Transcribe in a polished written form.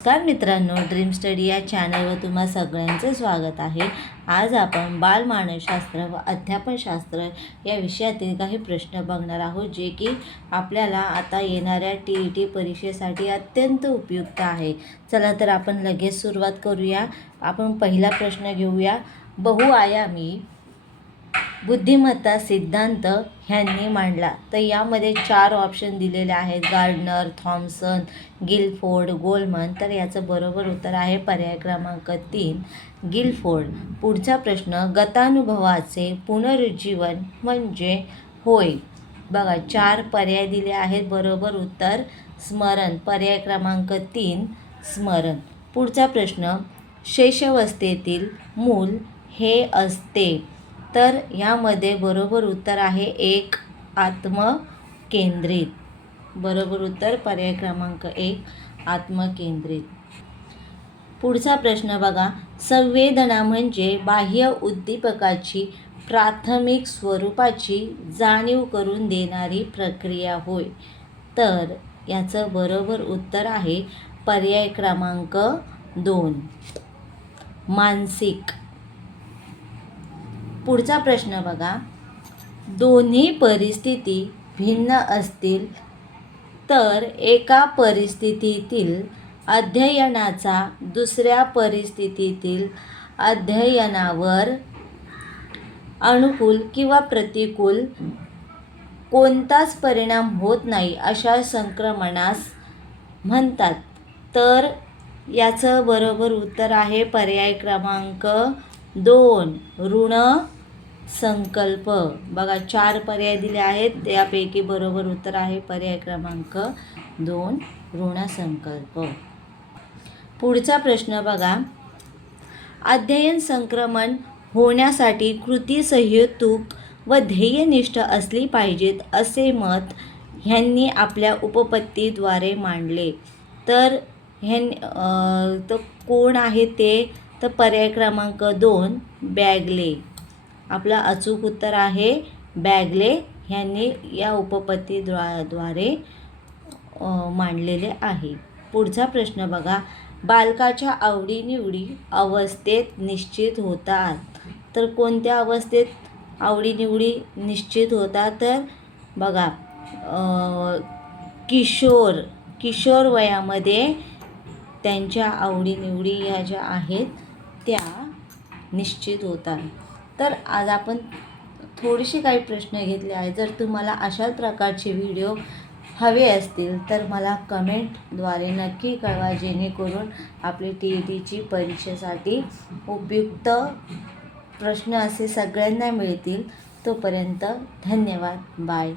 नमस्कार मित्रांनो, dream study या चॅनलवर तुम्हा सगळ्यांचे स्वागत आहे। आज आपण बालमानसशास्त्र व अध्यापनशास्त्र या विषयातील काही प्रश्न बघणार आहोत, जे की आपल्याला आता येणाऱ्या TET परीक्षेसाठी अत्यंत उपयुक्त आहे। चला तर आपण लगेच सुरुवात करूया। आपण पहिला प्रश्न घेऊया। बहुआयामी बुद्धिमत्ता सिद्धांत ह्यांनी मांडला। तर यामध्ये 4 ऑप्शन दिलेले आहेत, गार्डनर, थॉमसन, गिलफोर्ड, गोलमन। तर याचं बरोबर उत्तर आहे पर्याय क्रमांक 3 गिलफोर्ड। पुढचा प्रश्न, गतानुभवाचे पुनरुज्जीवन म्हणजे होय। बघा 4 पर्याय दिले आहेत, बरोबर उत्तर स्मरण, पर्याय क्रमांक 3 स्मरण। पुढचा प्रश्न, शैशवावस्थेतील मूल हे असते। तर यामध्ये बरोबर उत्तर आहे 1 आत्मकेंद्रित। बरोबर उत्तर पर्याय क्रमांक 1 आत्मकेंद्रित। पुढचा प्रश्न बघा, संवेदना म्हणजे बाह्य उद्दीपकाची प्राथमिक स्वरूपाची जाणीव करून देणारी प्रक्रिया होय। तर याचं बरोबर उत्तर आहे पर्याय क्रमांक 2 मानसिक। पुढचा प्रश्न बघा, दोन्ही परिस्थिती भिन्न असतील तर एका परिस्थितीतील अध्ययनाचा दुसऱ्या परिस्थितीतील अध्ययनावर अनुकूल किंवा प्रतिकूल कोणताच परिणाम होत नाही अशा संक्रमणास म्हणतात। तर याचं बरोबर उत्तर आहे पर्याय क्रमांक 2 ऋण संकल्प। बघा 4 पर्याय दिले आहेत, त्यापैकी बरोबर उत्तर आहे पर्याय क्रमांक 2 ऋण संकल्प। पुढचा प्रश्न बघा, अध्ययन संक्रमण होण्यासाठी कृती संहेतुक व ध्येयनिष्ठ असली पाहिजेत असे मत ह्यांनी आपल्या उपपत्तीद्वारे मांडले। तर तो कोण आहे ते? तर पर्याय क्रमांक 2 बॅगले। आपला अचूक उत्तर आहे बॅगले ह्यांनी या उपपत्तीद्वारे मांडलेले आहे। पुढचा प्रश्न बघा, बालकाच्या आवडीनिवडी अवस्थेत निश्चित होतात। तर कोणत्या अवस्थेत आवडीनिवडी निश्चित होतात? तर बघा किशोर वयामध्ये त्यांच्या आवडीनिवडी ह्या ज्या आहेत त्या निश्चित होतात। तर आज आपण थोडेसे काही प्रश्न घेतले आहेत। जर तुम्हाला अशाच प्रकारचे व्हिडिओ हवे असतील तर मला कमेंटद्वारे नक्की कळवा, जेणेकरून आपली TETची परीक्षेसाठी उपयुक्त प्रश्न असे सगळ्यांना मिळतील। तोपर्यंत धन्यवाद, बाय।